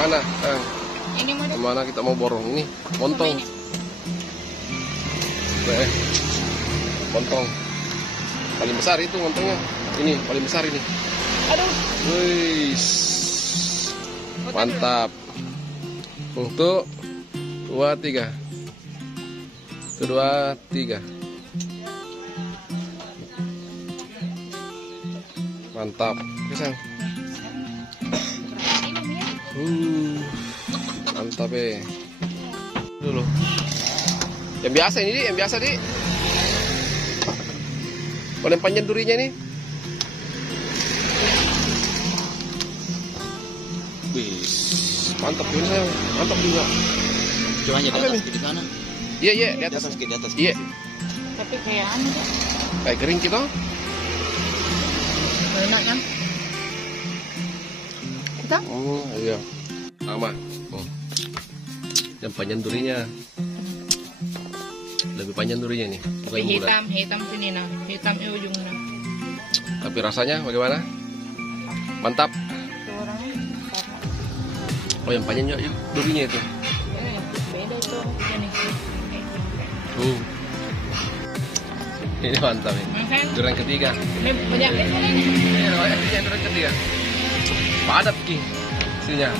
mana? Ini mau Yang mana kita mau borong ini? Montong. Montong. Paling besar itu montongnya. Ini paling besar ini. Aduh. Wih. Mantap. Untuk 2, 3. 2, 3. Mantap. Pisang. Mantap dulu. Yang biasa ini, Dik, yang biasa, Dik. Paling panjang durinya nih. Wis, mantap juga sayang. Mantap juga. Coba aja di atas di sana. Iya, iya, di atas. Di atas. Iya. Tapi kayak anu kok. Kayak kering kita. Enak kan? Kita? Oh, iya. Sama. Oh. Yang panjang durinya. Lebih panjang durinya nih. Tapi Bukan bulat. hitam sini nah. Hitam di ujungnya. Tapi rasanya bagaimana? Mantap. Itu orangnya karena Oh, yang panjangnya durinya itu. beda itu ini. Ini mantap nih. Makan. Durian ketiga. Ini banyak ini. Ini banyak durian ketiga. Padat ki isinya.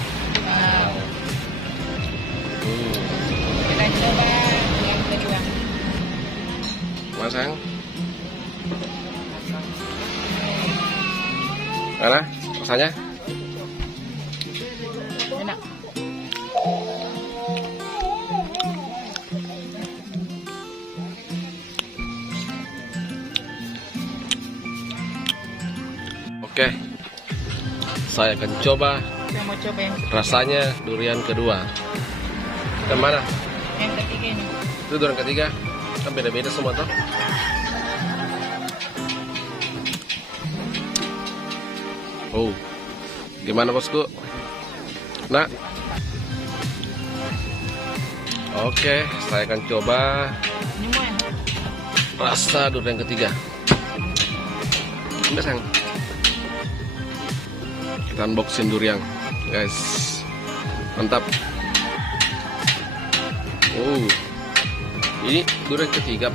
Wow. Kita coba yang kedua. Mas sayang. Mana? Rasanya? Enak. Oke. Saya akan coba Saya mau coba yang rasanya durian kedua. Yang mana? yang ketiga ini. Itu durian ketiga. Kan beda-beda semua tuh. Oh. Gimana bosku? Nah. Oke, saya akan coba Ini mau ya? rasa durian ketiga. Ini sayang. Kita unboxing durian, guys. Mantap. Ini durian ketiga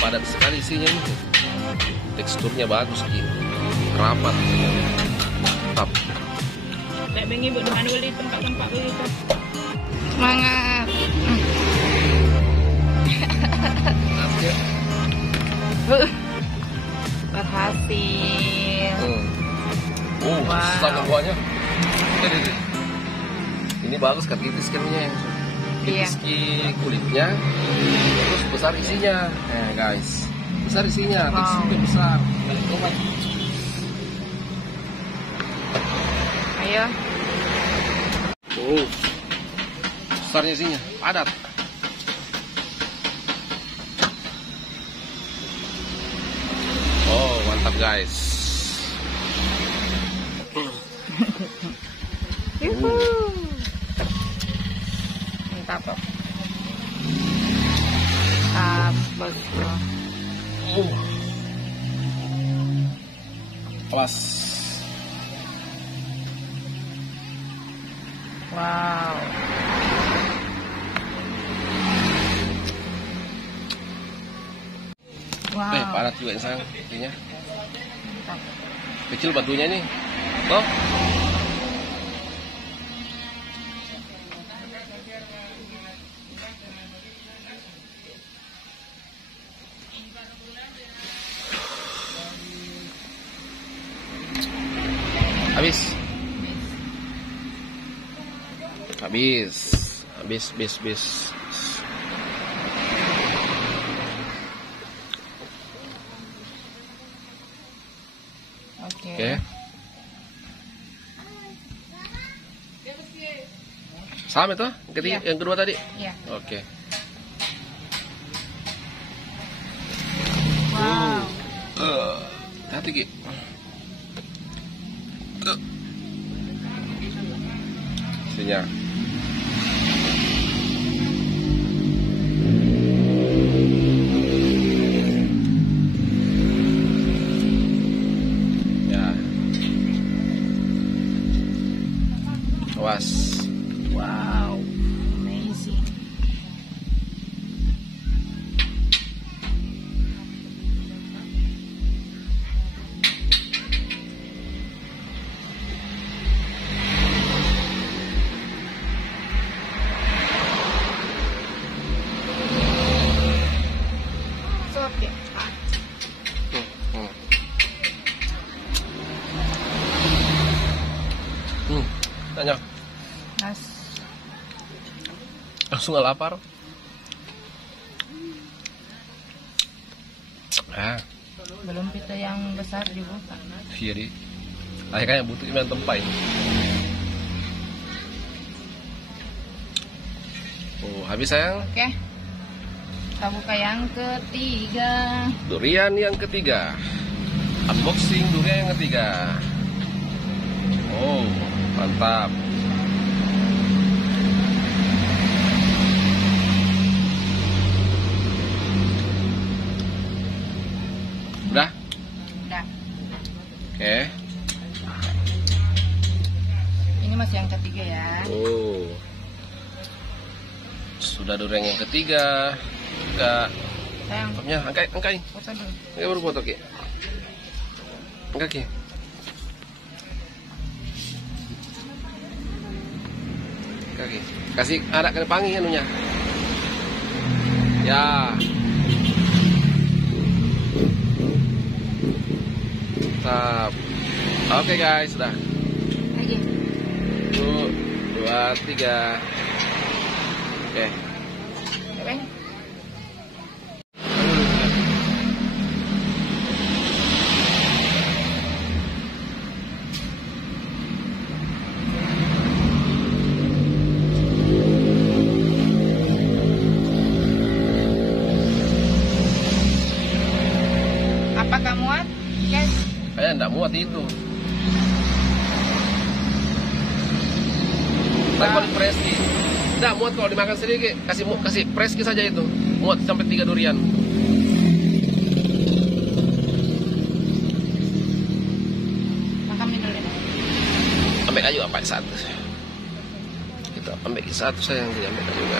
padat sekali isinya ini. Teksturnya bagus gitu. Rapat. Mantap. Kayak bengi buat di mana beli tempat-tempat begitu. Semangat. Berhasil. Wow. Besar kan buahnya. Ini bagus kan, tipis kan punya. Tipis kulitnya, terus besar isinya. Guys, besar isinya, teksturnya besar. Coba. Ayo. Besarnya isinya, padat. Oh, mantap guys. Yuhu. Mantap kok. Bagus. Awas. Wow. Wow. Padat juga yang sayang, ininya. Mantap. Kecil batunya nih. Toh? Habis. Oke. Sama itu? Yang kedua tadi? Iya. Oke. Wow. Hati Ki. Isinya. Ya. Awas. Wow, amazing. Tanya. Mas, Langsung nggak lapar. belum pita yang besar juga. Iya di. Akhirnya butuh iman tempai. Oh, habis sayang. Oke. Kita buka yang ketiga. Durian yang ketiga. Unboxing durian yang ketiga. Oh, mantap. Udah? Udah. Oke. Ini masih yang ketiga ya. Oh. Sudah durian yang ketiga. Enggak. Sayang, Topnya angkai. foto dulu. Ini baru foto Ki. Angkat Ki. Kaki. Kasih ada kena pangi anunya. Ya. Mantap. Oke guys, sudah. Lagi. 1, 2, 3. Oke. Oke. Apakah muat, guys? Kayaknya enggak muat itu. Tapi kalau di preski, enggak muat kalau dimakan sendiri. Kasih preski saja itu. Muat sampai 3 durian. Makan dulu deh. Ambil aja apa satu. Kita ambil satu sayang, dia ambil juga.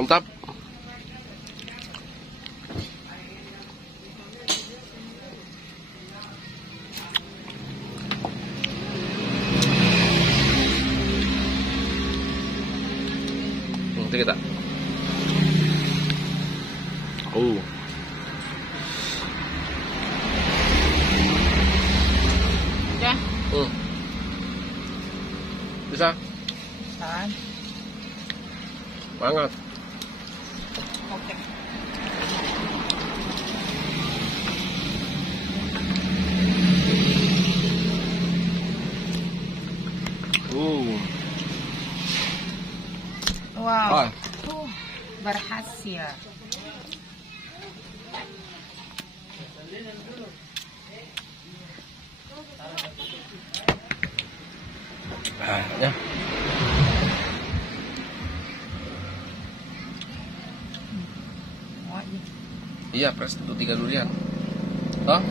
Mantap. Nanti kita. Udah. Bisa? Tahan. Banget. Oke. Wow. Berhasil. Ya. Iya, pres itu 3 durian. Toh?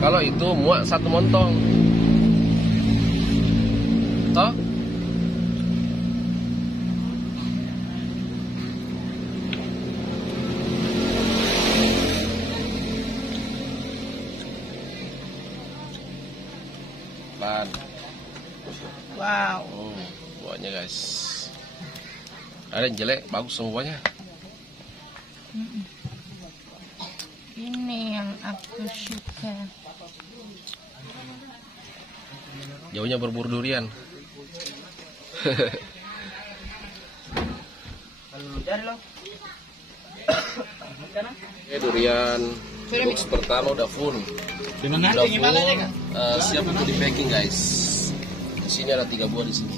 Kalau itu muat 1 montong. Toh? Ban. Wow. Buahnya guys. Ada yang jelek, bagus semuanya. Ini yang aku suka. Jauhnya berburu durian. Durian box pertama udah full. Udah full, siap untuk di packing guys. Di sini ada 3 buah di sini.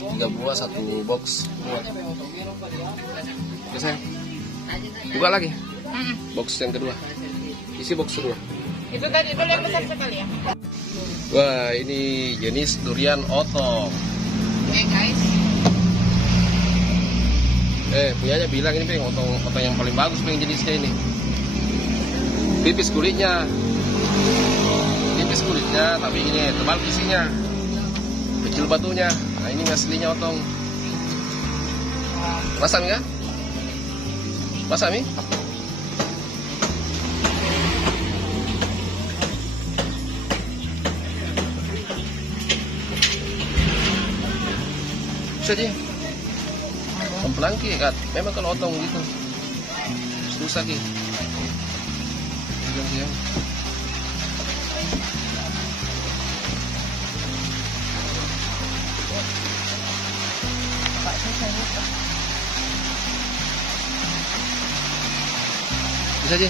3 buah 1 box. Oke sayang. Buka lagi. Mm-mm. Box yang kedua. Isi box kedua. Itu tadi dulu yang besar sekali ya. Wah, ini jenis durian otong. Oke guys. Punyanya bilang ini Bang, otong yang paling bagus Bang jenisnya ini. Tipis kulitnya, tapi ini tebal isinya, kecil batunya. Nah ini aslinya otong. Masak ya? Masak Mi? Bisa Ji? Pelan Ki, Kat. Memang kalau otong gitu susah Ki. Siang. Bisa Ji?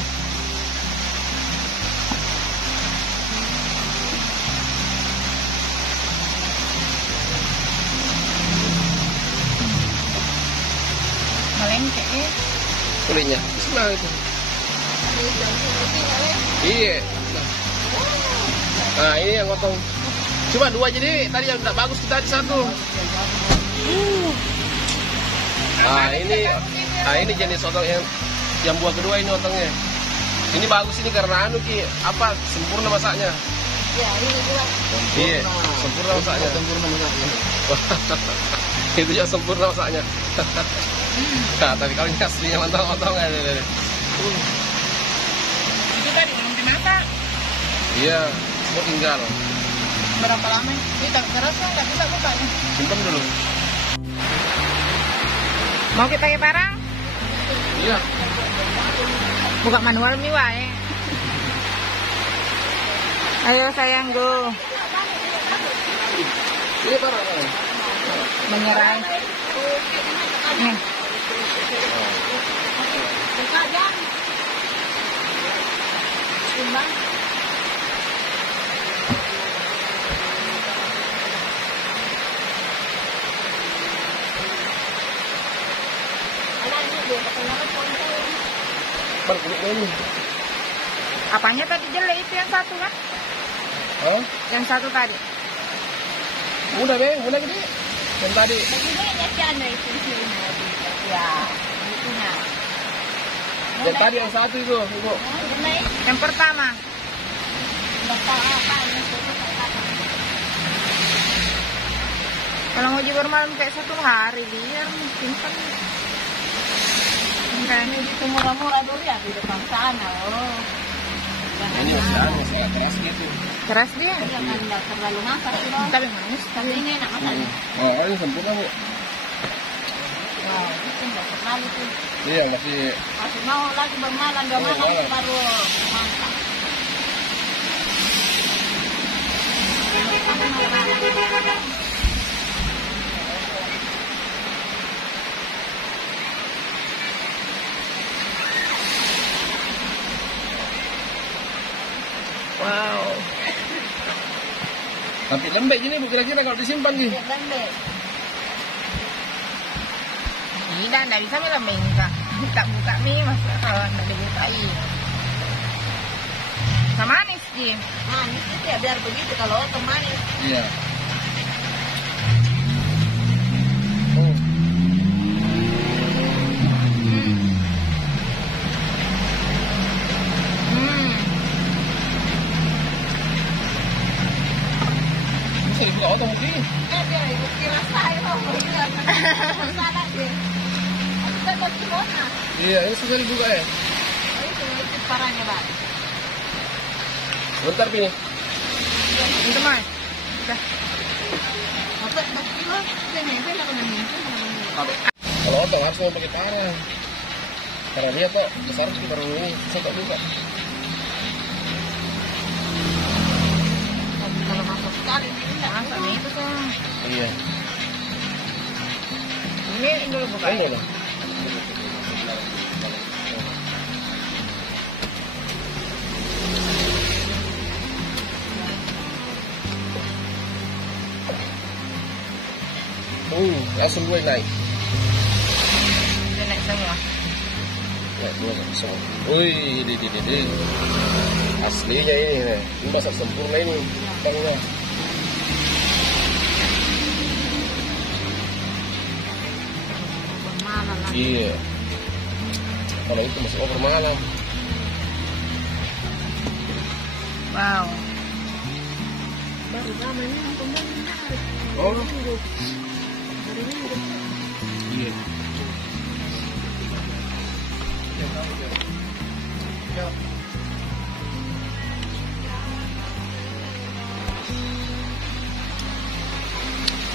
Malengke ya. Kulitnya, bismillah itu. Iya. Nah ini yang otong. Cuma dua jadi tadi yang tidak bagus kita di satu. Nah ini jenis otong yang buah kedua ini otongnya. Ini bagus ini karena Ki sempurna masaknya. Ya ini juga. Iya, sempurna masaknya. Itu ya sempurna masaknya. Nah, tapi kalau ini aslinya mantap-mantap Itu tadi belum dimasak. Iya, semua tinggal. Berapa lama? Ini tak terasa nggak bisa bukanya. Simpan dulu. Mau kita pakai parang? Iya. Buka manual nih wae. Ayo sayangku. Ini parang. Menyerah. Nih. Timbang. Ini. Apanya tadi jelek itu yang satu kan? Oh? Yang satu tadi. Udah gede. Yang tadi. Ya. Yang tadi yang satu itu, Ibu. Yang pertama. Kalau mau jemur malam kayak 1 hari biar simpan. Ini itu murah-murah dulu ya di depan sana. Oh. Ini masih keras gitu. Keras dia. Jangan nggak terlalu masak sih, Bang. Tapi manis. Tapi ini enak masaknya. Oh, ini sempurna Bu. Wow, itu nggak terlalu tuh. Iya masih. Masih mau lagi bermalam, 2 malam baru masak. Wow. Tapi lembek gini Bu kira-kira kalau disimpan gini. Lembek. Tidak bisa lembek enggak. Buka mie masa enggak dibukain. Sama manis sih. Manis itu ya biar begitu kalau otong manis. Iya. Oh. Bisa dibuka otong mungkin. Biar itu dirasain loh. Masalah deh. Kita buat gimana? Iya, ini susah dibuka ya. Itu parahnya, Bang. Bentar Pi. Itu mah. Udah. Apa kilo? Saya kalau memimpin. Kalau otong harus mau pakai parang. Karena dia kok besar sih baru ini bisa tak buka. Kalau masuk sekali ini nggak Masa nih itu tuh. Iya. Ini dulu buka. Ini lah. Langsung gue naik. Udah naik semua. Ya, 2-0. Wih, ini. Aslinya ini nih. Ini masak sempurna ini. Ikannya. Bermalam lah. Iya. Kalau itu masih over malam. Wow. Baru ramai nonton Oh. Iya.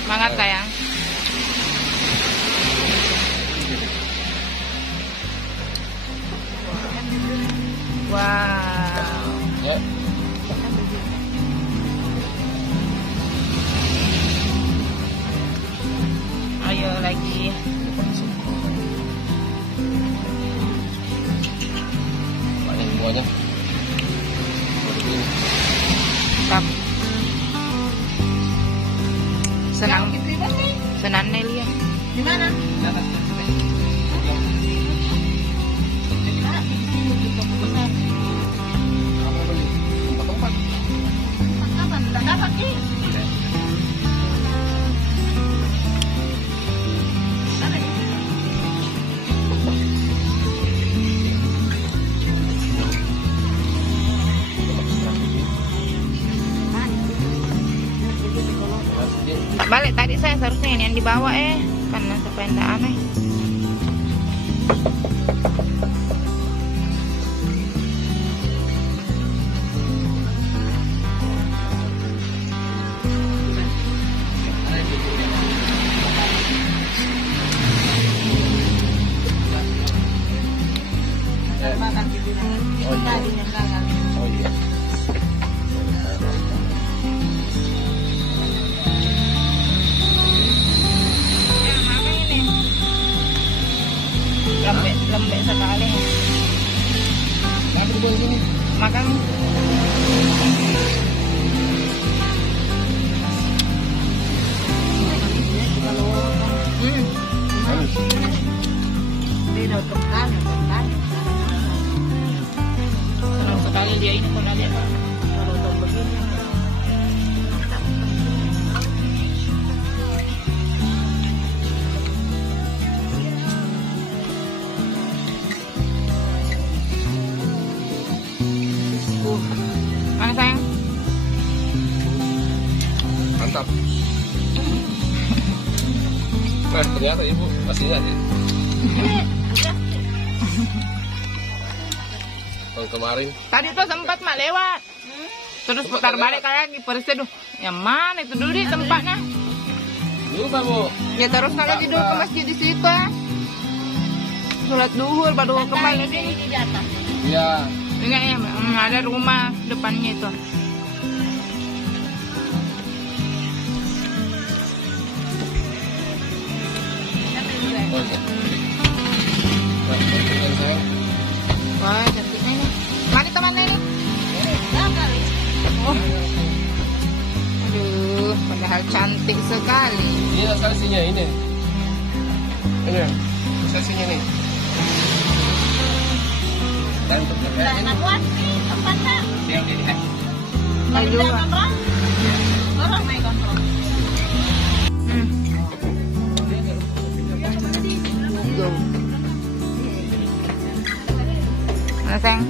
Semangat sayang. Wow. Ya. Ayo lagi. Banyak semuanya. Tap. Senang. Gitu ribet nih. Senang Nelly ya. Di mana? Kapan? Udah dapat sih. Balik tadi saya seharusnya ini yang dibawa karena supaya tidak aneh. Makan gitu. Tadinya gagal. Oh iya. Lembek sekali. Makan. Beda tekan. Senang sekali dia ini kalau lihat kalau tahun begini. Mana sayang? Mantap. Nah, ternyata ibu masih ingat ya. Tahun kemarin. Tadi tuh sempat mak lewat. Terus putar balik lagi persis tuh. Yang mana itu dulu di tempatnya? Lupa bu. Ya terus lagi dulu ke masjid di situ. Sholat duhur baru kembali sini. Di atas. Iya. Enggak ya, ada rumah depannya itu. Oh iya. Nah, ini saya. Wah, cantiknya ini. Mana temannya ini? Gagal. Oh. Aduh, padahal cantik sekali. Ini sesinya ini. Ini sesinya nih. Dan untuk Udah enak buat sih tempatnya. Mau juga. Kontrol. Orang naik kontrol. Go. Mana sayang?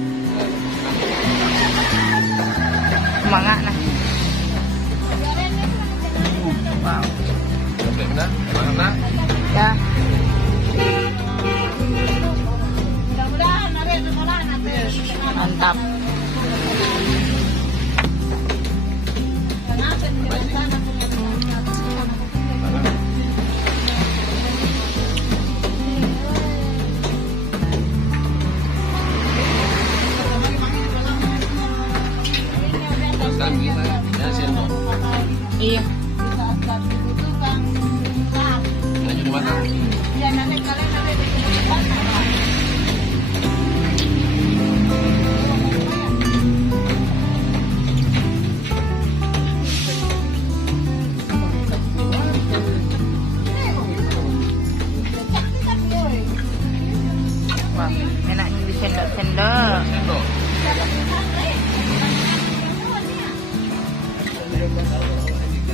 Semangat nah. Wow. benar, mana? Ya. Mudah-mudahan ada yang sekolah nanti. Mantap. Kenapa di sana punya Sekarang begini, ya sendok. Iya. saat dibutuhkan. Nah, Lanjut di mata. ya nanti kalian ada di depan. Wah, enaknya di sendok-sendok. Sendok.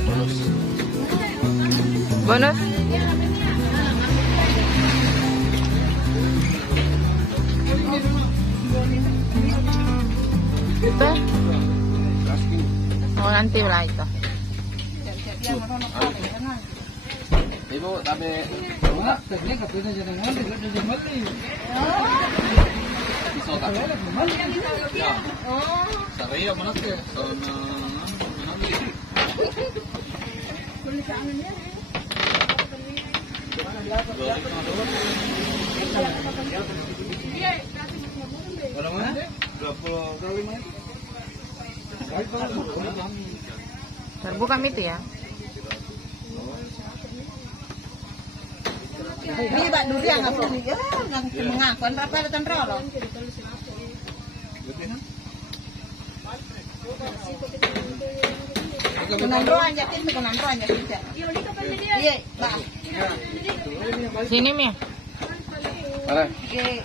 Bonus. Bonus. Itu? Oh, nanti lah itu. Ibu tapi enggak teknik katanya jangan mandi, jangan mandi. Bisa tak? Ya. Saya mana ke? Terbuka itu ya. Ini Pak Durian apa nih? Ya, nang mengakuan apa ada tan rolo. Kunan roan jadi kunan roan jadi. Iya, Pak. Sini Mi. Mana? Oke.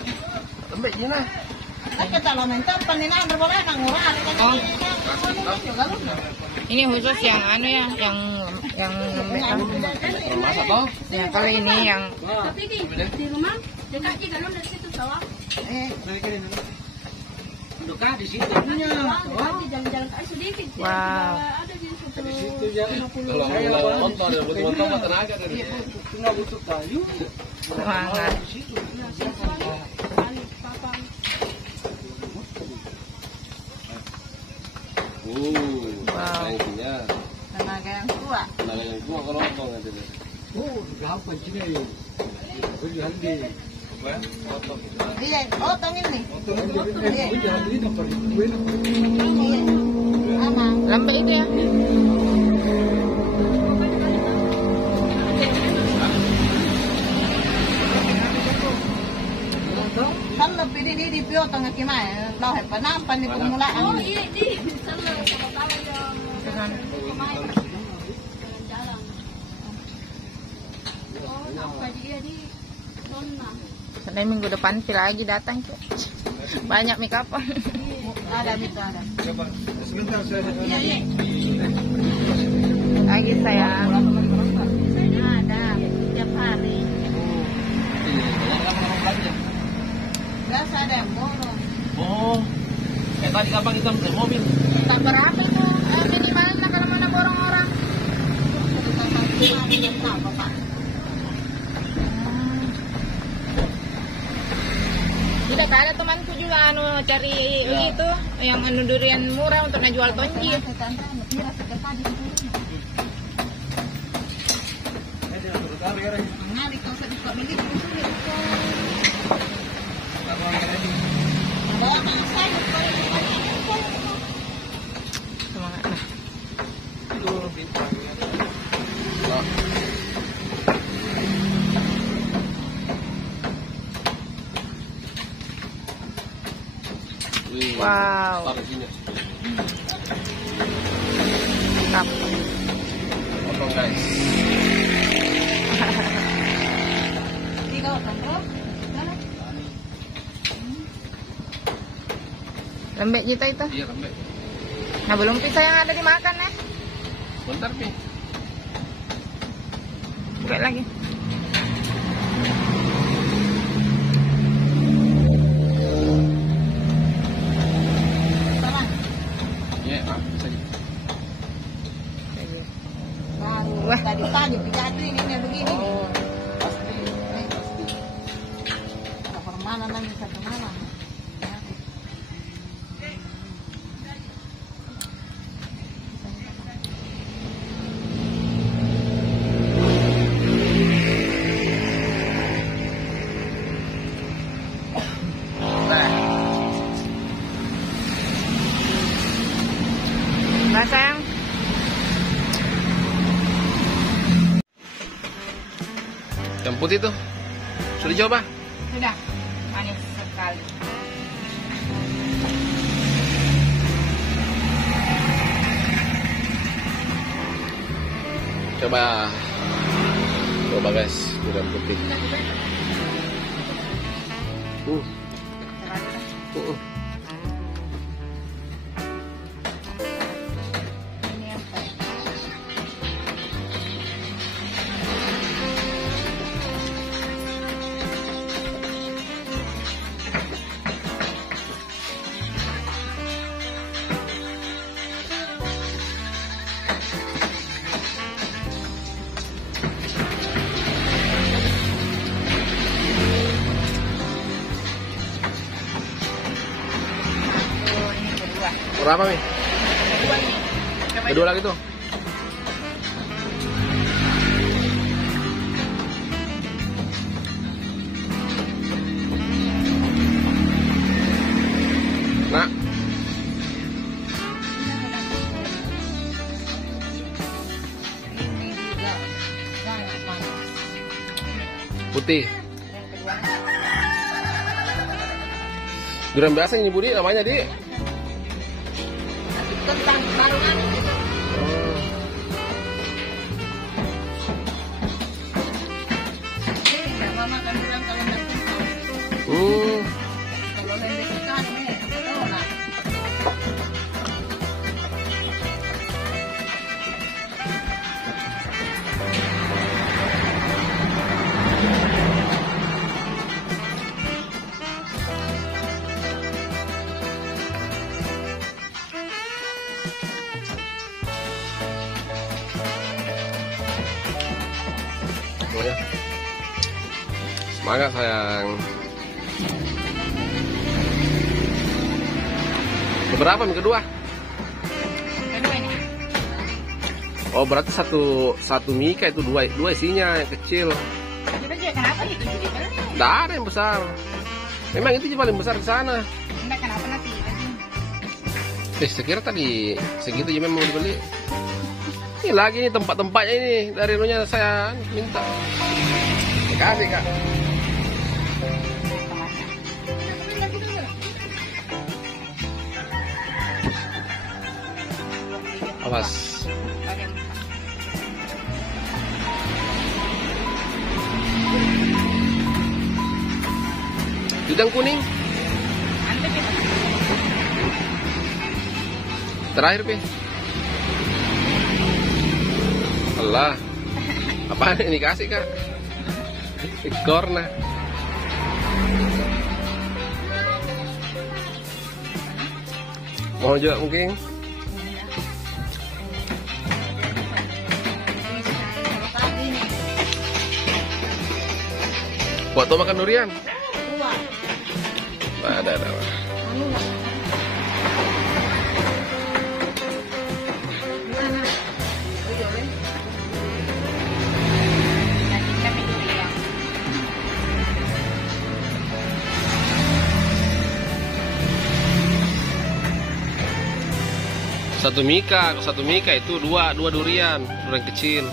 Lembek nah. Kita kalau minta panina berboleh nang murah ada kan. Ini khusus yang anu ya, yang lembek kan. Masak toh? Ya, kalau ini yang Di rumah dekat di dalam dari situ sawah. Duka di situ. Di jalan-jalan sedikit. wow. Ada di situ. Kalau motor ya butuh motor mah tenaga kan. Semangat. Wow. Intinya Tenaga yang tua. tenaga yang tua kalau otong nanti deh. Iya, otong ini. Iya. Aman. Lembek itu ya. Kan lebih di piotong gimana? Lo hebat nampan di permulaan. Oh iya, di Senin minggu depan Pi lagi datang Cuk. Banyak make up. Ada itu ada. Iya, iya. Lagi sayang. Ada tiap hari. Biasa ada yang borong. Oh. Tadi kapan kita beli mobil? Tak berapa itu? Minimalnya kalau mana borong orang. Apa Pak? Tidak ada temanku juga anu cari itu yang anu durian murah untuk jual tonji. Semangat lah. Wow. Mantap. Potong guys. Lembek kita itu. Iya lembek. Nah belum pisah yang ada dimakan ya. Bentar Pi. Buka lagi. Iya, saja. Wah. Tadi pidato ini begini. Oh, pasti. Permanen dan bisa kemana? Nah sayang. Yang putih tuh. Sudah coba? Sudah. Manis sekali. Coba. Coba guys, durian putih. Ini apa? Oh, ini kedua. Berapa nih? Kedua nih. Coba Kedua lagi tuh. Nah, ini juga sangat manis. putih. Yang kedua. Durian biasa ini Budi namanya, Di. Tentang barongan. Sama makan durian kalau nggak Hmm. kalau lembek ikan nih, betul lah. Semuanya. Semangat sayang. Berapa mie kedua? Kedua ini. Oh berarti satu mika itu dua isinya yang kecil. Coba aja kenapa gitu jadi beli? Nggak ada yang besar. Memang itu paling besar di sana. Enggak kenapa nanti aja. Saya kira tadi segitu aja memang dibeli. Ini lagi nih tempat-tempatnya ini dari nunya saya minta. Kasih kak. Awas. Udang kuning. Mantap ya. Terakhir Pi. Allah. Apaan ini kasih kak? Korna. Mau juga mungkin. Buat tuh makan durian. Ada. Satu mika itu dua durian kecil.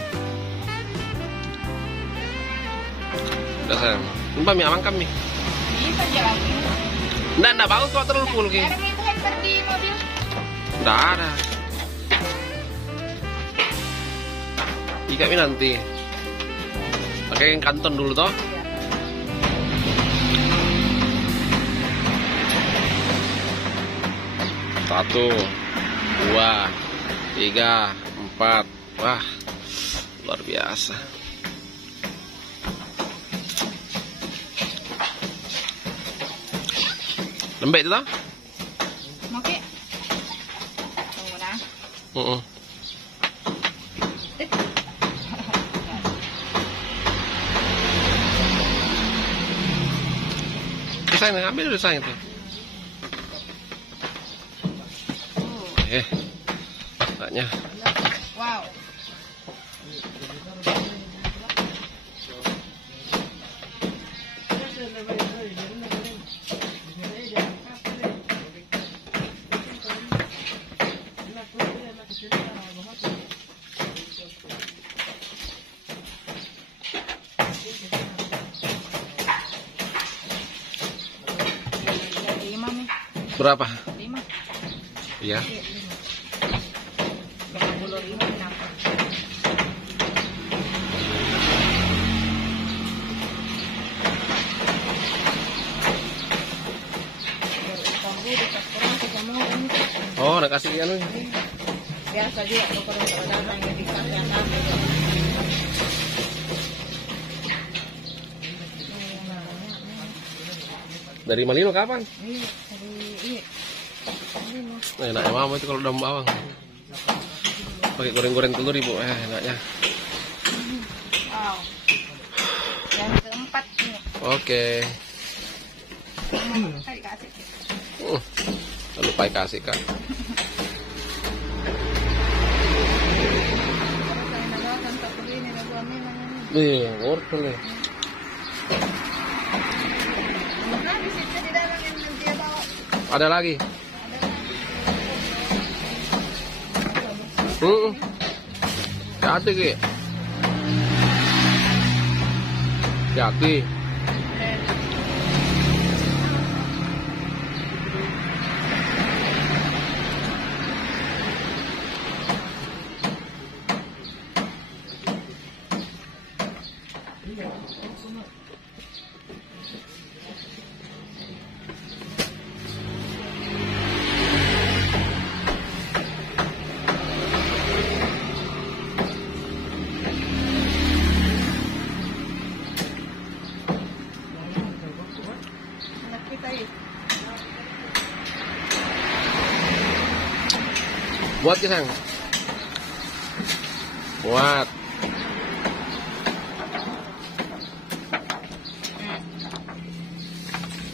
Udah sayang. Ini mie aman kami. Bisa jalan. Nggak bagus kalau terlalu full Ki. Ada itu lempar di mobil. Nggak ada. Jika ini nanti pakai kanton dulu toh. Satu, 2, 3, 4. Wah, luar biasa. Lembek itu toh? Oke. Tunggu nah. Sayang, ambil dulu sayang itu. Tanya. Wow. Berapa? 5. Iya. Oh, nak kasih anu. Biasa juga kalau datang di kafe Dari Malino kapan? Nah, enaknya mama itu kalau udah bawang. Pakai goreng-goreng telur ibu, enaknya. Wow. Yang keempat ini. Oke. Kasih. Lupa kasih kak. Iya, wortel nih. Ada lagi? Hati ki. Hati. Buat ya sang. Buat.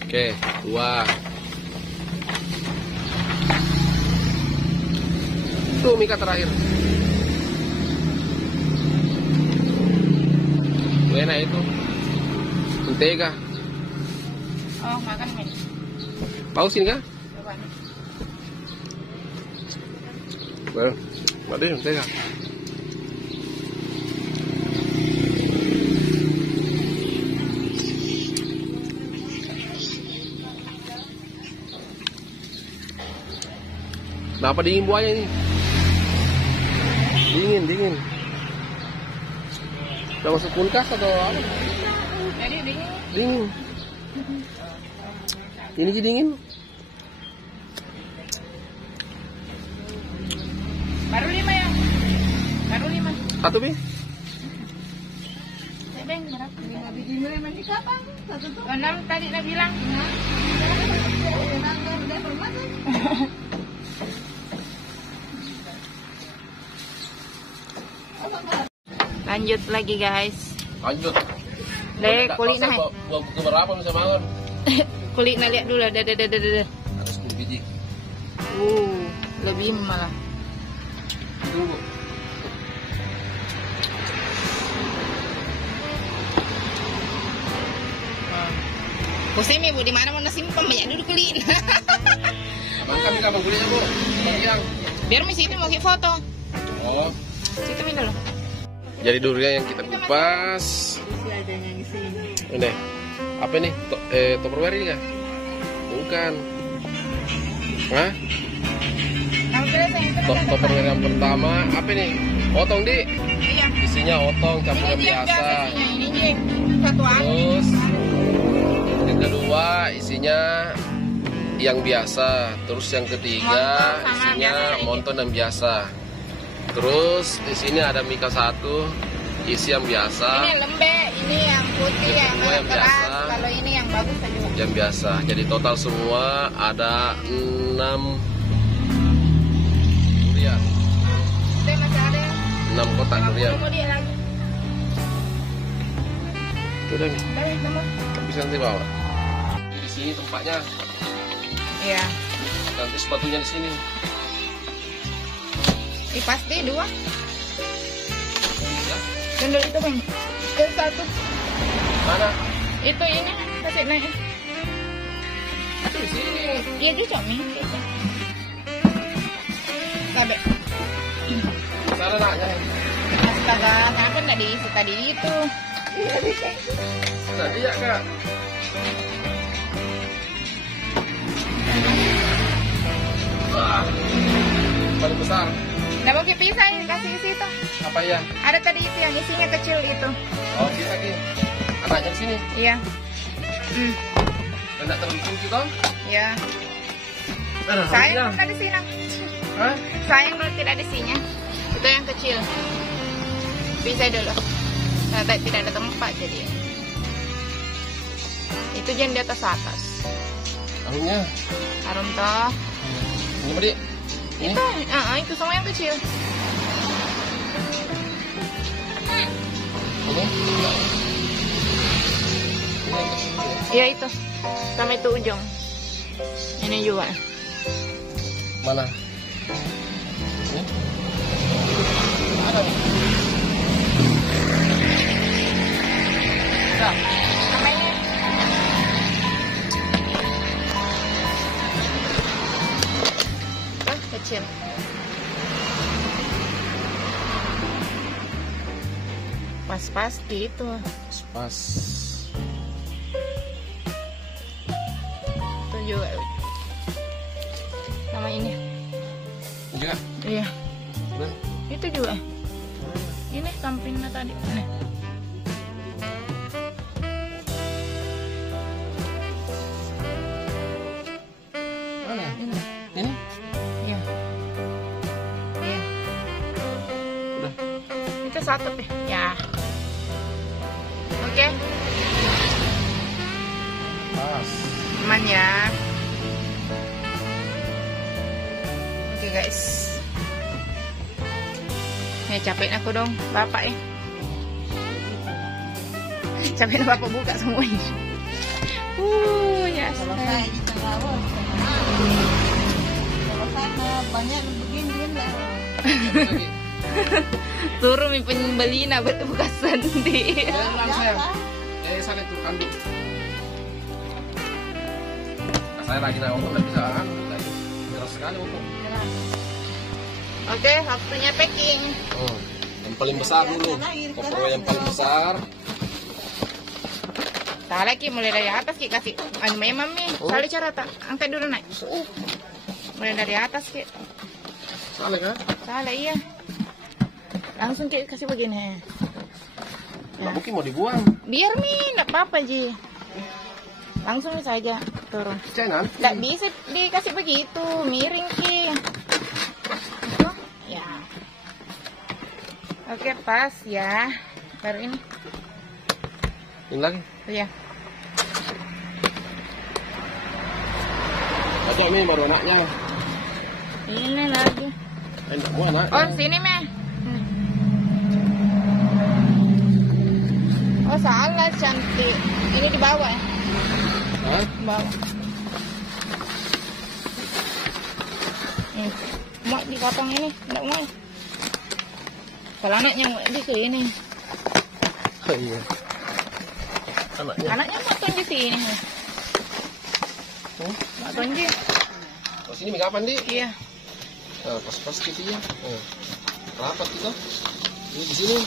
Oke, 2. Tuh Mika terakhir. Tuh enak itu. Mentega. Oh, makan nih. Pausin kah? Coba nih. Well, mati mentega. Kenapa dingin buahnya ini? Dingin. Udah masuk kulkas atau apa? Jadi dingin. Dingin. Ini jadi dingin. Baru 5 ya? Baru 5. Satu bi? Beng, berapa? 5 biji memang di kapan? 1 tuh. 6 tadi nak bilang. Udah permata. Lanjut lagi guys. Lanjut. Dek kulit nah. Buah keberapa bisa bangun? Kulit nah lihat dulu. Ada 10 biji. Lebih malah. Tunggu. Pusing ibu di mana mau simpan banyak dulu kulit. Abang kami kapan kulitnya bu? Yang. Biar misi itu mau foto. Oh. Situ mi dulu. Jadi durian yang kita kupas. Ini apa nih? Tupperware ini kah? Bukan. Hah? Tupperware yang pertama apa nih? Otong di. Iya. Isinya otong campuran biasa. Ini Jeng. Satuan. Terus yang kedua isinya yang biasa. Terus yang ketiga isinya monton yang biasa. Terus di sini ada Mika 1, isi yang biasa. Ini lembek, ini yang putih, yang keras. biasa. Kalau ini yang bagus juga. Yang biasa. Jadi total semua ada 6 durian. Itu masih ada. 6 kotak durian. Mau dia lagi. Itu udah nih. Dari nomor. Bisa nanti bawa. Di sini tempatnya. Iya. Nanti sepatunya di sini. Pasti 2. Ya. Cendol itu bang. Itu 1. Mana? Itu ini kasih naik. Itu di sini. Iya juga mi. Sabe. Sana naknya. Astaga, kenapa nggak diisi tadi itu? Tadi ya kak. Wah, paling besar. Nggak mau pisah ya, kasih isi itu. Apa ya? Ada tadi itu yang isinya kecil itu. Oh, kita lagi. Anaknya di sini. Iya. Dan tidak terlalu tinggi toh? Iya. Sayang tidak di sini. Hah? Sayang kalau tidak di sini. Itu yang kecil. Bisa dulu. Ternyata tidak ada tempat jadi. Itu jangan di atas. Anunya. Harum toh. Ini Dik. Ini. Itu semua yang kecil. Ini. Iya itu. Sama itu ujung. Ini juga. Mana? Ini. Ada nih. Tuh. Sama ini. Kecil. Pas-pas gitu. Pas. Itu juga. Sama ini. Ini juga. Iya. Dan Itu juga. Ini sampingnya tadi. Nih. mana? Ini. Ini. Iya. Iya. Udah. Itu satu deh. Ya. Oke. Pas. Aman ya. Oke guys. Ya capek aku dong, bapak ya. Capek bapak buka semuanya. Ya. Selesai di tengah bos. Selesai banyak begini lah. Turun mi pembeli na buka sendiri. Sana itu kandung. Saya lagi naik motor nggak bisa kan? Keras sekali motor. Oke, waktunya packing. Oh, yang paling besar dulu. Koper yang paling besar. Salah Ki, mulai dari atas Ki kasih. Anu mami. Salah cara tak angkat dulu naik. Mulai dari atas Ki. Salah kan? Salah iya. Langsung Ki kasih begini. Nggak mungkin mau dibuang. Biar Mi, enggak apa-apa Ji. Langsung saja turun. Jangan. Enggak bisa dikasih begitu, miring Ki. Itu, ya. Oke, pas ya. Baru ini. Ini lagi. Oh ya. Ada nih baru anaknya. Ini lagi. Enggak mau anak. Oh, sini Me. Oh, salah cantik. Ini di bawah ya. Hah? Di bawah. Mau dipotong ini, enggak mau. Kalau anaknya mau di sini. Oh, iya. Anaknya. Anaknya mau tunjuk sini. Mau tunjuk. Oh, sini kapan di? Iya. Nah, pas-pas gitu ya. Oh. Rapat kita. Ini di sini.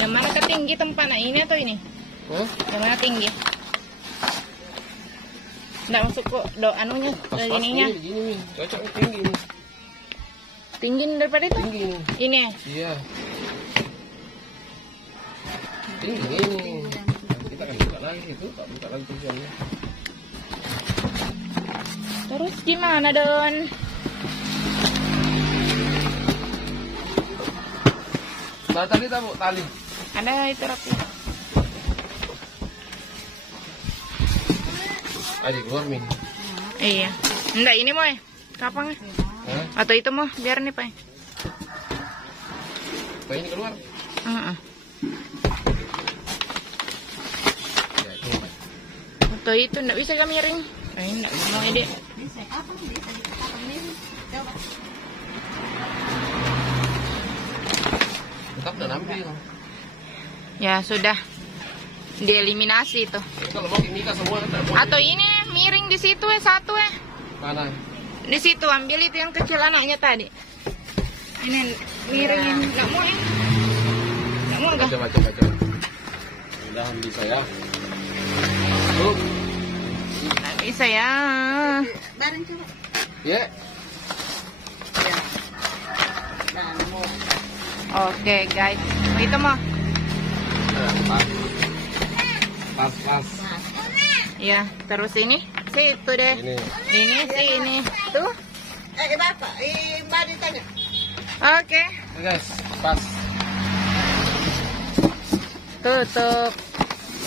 Yang mana ketinggi tempatnya ini atau ini? Hah? Yang mana tinggi? Nggak masuk kok do anunya, Pas-pas ininya. ini begini nih. Cocok tinggi nih. Tinggi daripada itu? Tinggi nih. Ini ya? Iya. Tinggi ini. Kita akan buka lagi itu, tak buka lagi tujuannya. Terus gimana Don? Nah, tali tak bu, tali. Ada itu rapi. Adik keluar min. Iya. Enggak ini mau kapang. Hah? Atau itu mau biar nih Pak. Kau ini keluar. Heeh. Ya itu. Atau itu enggak bisa kami miring. Enggak mau ide. Bisa apa? Bisa dipotong ini. Coba. Tetap udah nampil. Ya sudah. Dieliminasi itu. Ini kalau mau nikah semua tak boleh. Atau ini miring di situ satu Mana? Di situ ambil itu yang kecil anaknya tadi. Ini miringin. Enggak mau ya? Enggak mau enggak? Baca. Mudahan bisa ya. Tuh. Enggak bisa ya. Bareng coba. Ya. Ya. Nah, mau. Oke guys. Itu mah. Pas. Nah, Ya, terus ini situ deh. Ini sih ini. Tuh. Bapak, Mbak ditanya. Oke. Guys, pas. Tutup.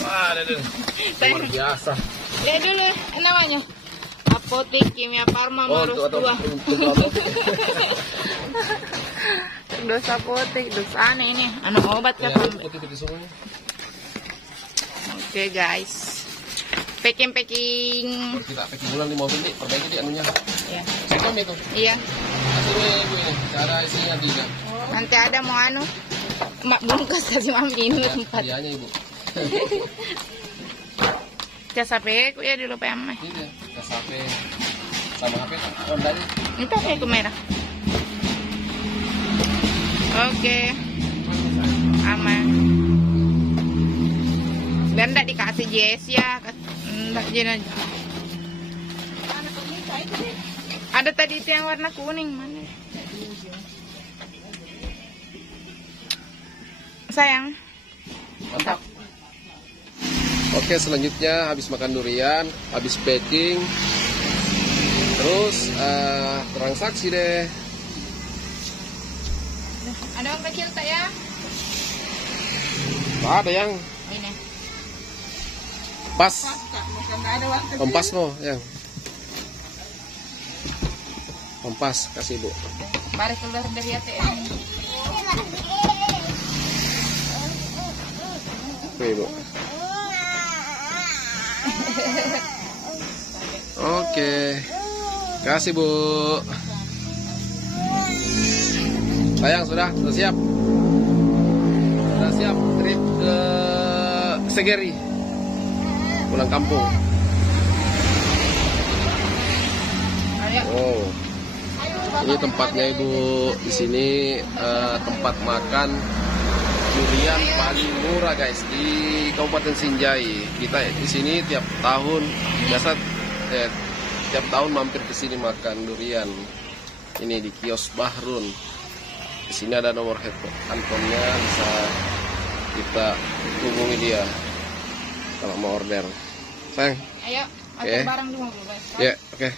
Wah, ada luar biasa. Lihat dulu namanya. Apotek Kimia Farma Marus 2. Dos apotek, dos aneh ini. Anu obat kan. Oke guys. Packing. Kita packing ulang di mobil nih, perbaiki di anunya. Ya. Sekam itu. Iya. Hasilnya ibu ini, cara isinya 3. Nanti ada mau anu. Mak bungkus kasih mami ini Ya, tempat. hadiahnya ibu. Cas HP ku ya dulu PM. Ini cas HP sama HP Honda-nya. Itu HP ku merah. Oke. Aman. Dan enggak dikasih JS ya. Enggak jadi. Ada tadi itu yang warna kuning mana? Sayang. Mantap. Oke, selanjutnya habis makan durian, habis packing, terus transaksi deh. Ada yang kecil tak ya? Ada yang Ini. pas, kompas mau yang kompas kasih ibu. Baris keluar dari ATM. Oke ibu. Oke, kasih bu. Sayang sudah siap. Sudah siap trip ke Segeri. Pulang kampung. Oh, ini tempatnya ibu. Di sini tempat makan durian paling murah guys di Kabupaten Sinjai. Kita di sini tiap tahun tiap tahun mampir ke sini makan durian. Ini di kios Bahrun. Di sini ada nomor handphonenya, bisa kita hubungi dia kalau mau order. Sayang. Ayo, Oke. barang dulu guys. Ya, oke.